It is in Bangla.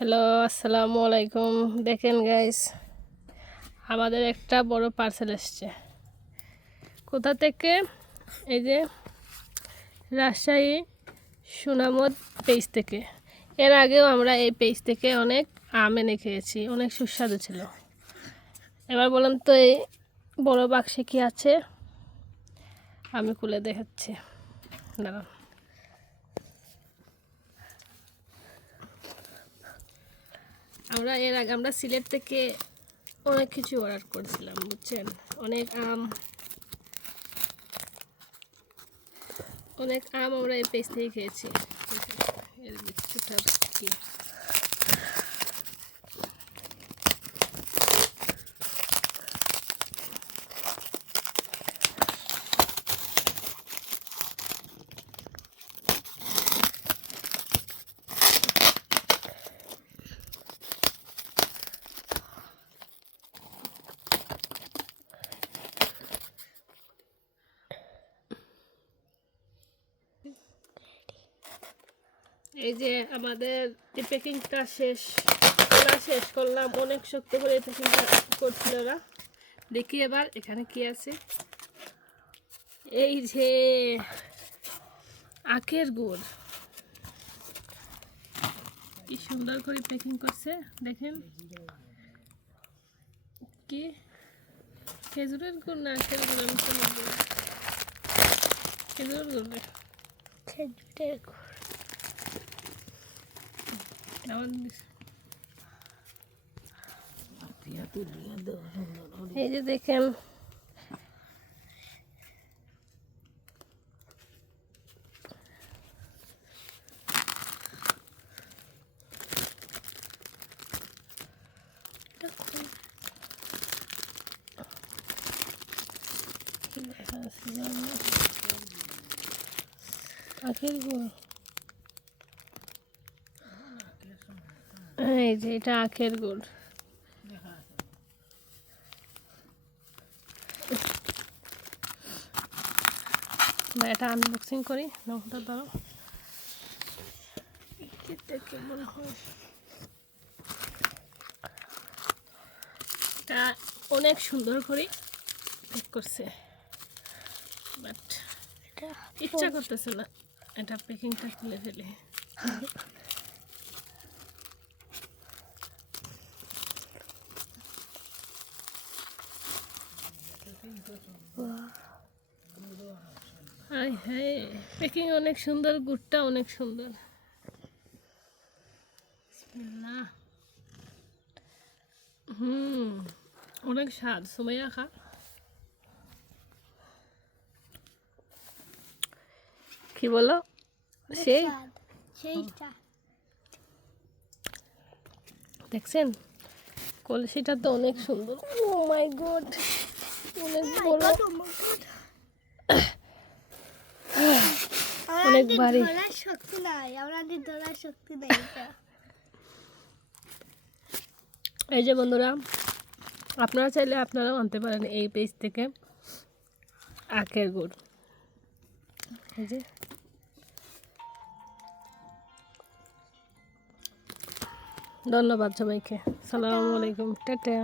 হ্যালো, আসসালামু আলাইকুম। দেখেন গাইস আমাদের একটা বড় পার্সেল এসছে। কোথা থেকে? এই যে রাজশাহী সুনামদ পেজ থেকে। এর আগেও আমরা এই পেজ থেকে অনেক আম এনে খেয়েছি, অনেক সুস্বাদু ছিল। এবার বলুন তো এই বড় বাক্সে কি আছে? আমি খুলে দেখাচ্ছি। দাঁড়ান। আমরা এর আগে আমরা সিলেট থেকে অনেক কিছু অর্ডার করেছিলাম, বুঝছেন? অনেক আম অনেক আম আমরা এই পেস্ট থেকে খেয়েছি। এর এই যে আমাদের এই প্যাকিংটা শেষ করা শেষ করলাম। অনেক শক্ত করে এই প্যাকিংটা করছিল ওরা। দেখি এবার এখানে কি আছে। এই যে আখের গুড়। কি সুন্দর করে প্যাকিং করছে, দেখেন। কি? খেজুরের গুড় না আখের গুড়? আমি খেজুরের গুড়। খেজুরের গুড়? এই যে দেখেন কি লেখা আছে জানি না। আখের গুড় এই যে এটা আখের গুড়। এটা আনবক্সিং করি নখটা দেখে মনে হয়। এটা অনেক সুন্দর করে প্যাক করছে। বাট এটা ইচ্ছা করতেছে না এটা প্যাকিংটা খুলে ফেলে। হাই হাই প্যাকিং অনেক সুন্দর গুড়টা অনেক সুন্দর। হুম অনেক স্বাদ সুমাইয়া খা। কি বলো? সেই? সেইটা। দেখছেন? কলসিটা তো অনেক সুন্দর। ও মাই গড অনেক ভারী। শক্তি নাই আমাদের ধরার শক্তি নাই এই যে বন্ধুরা আপনারা চাইলে আপনারাও আনতে পারেন এই পেজ থেকে আখের গুড়। এই যে। ধন্যবাদ সবাইকে। সালামু আলাইকুম। টাটা।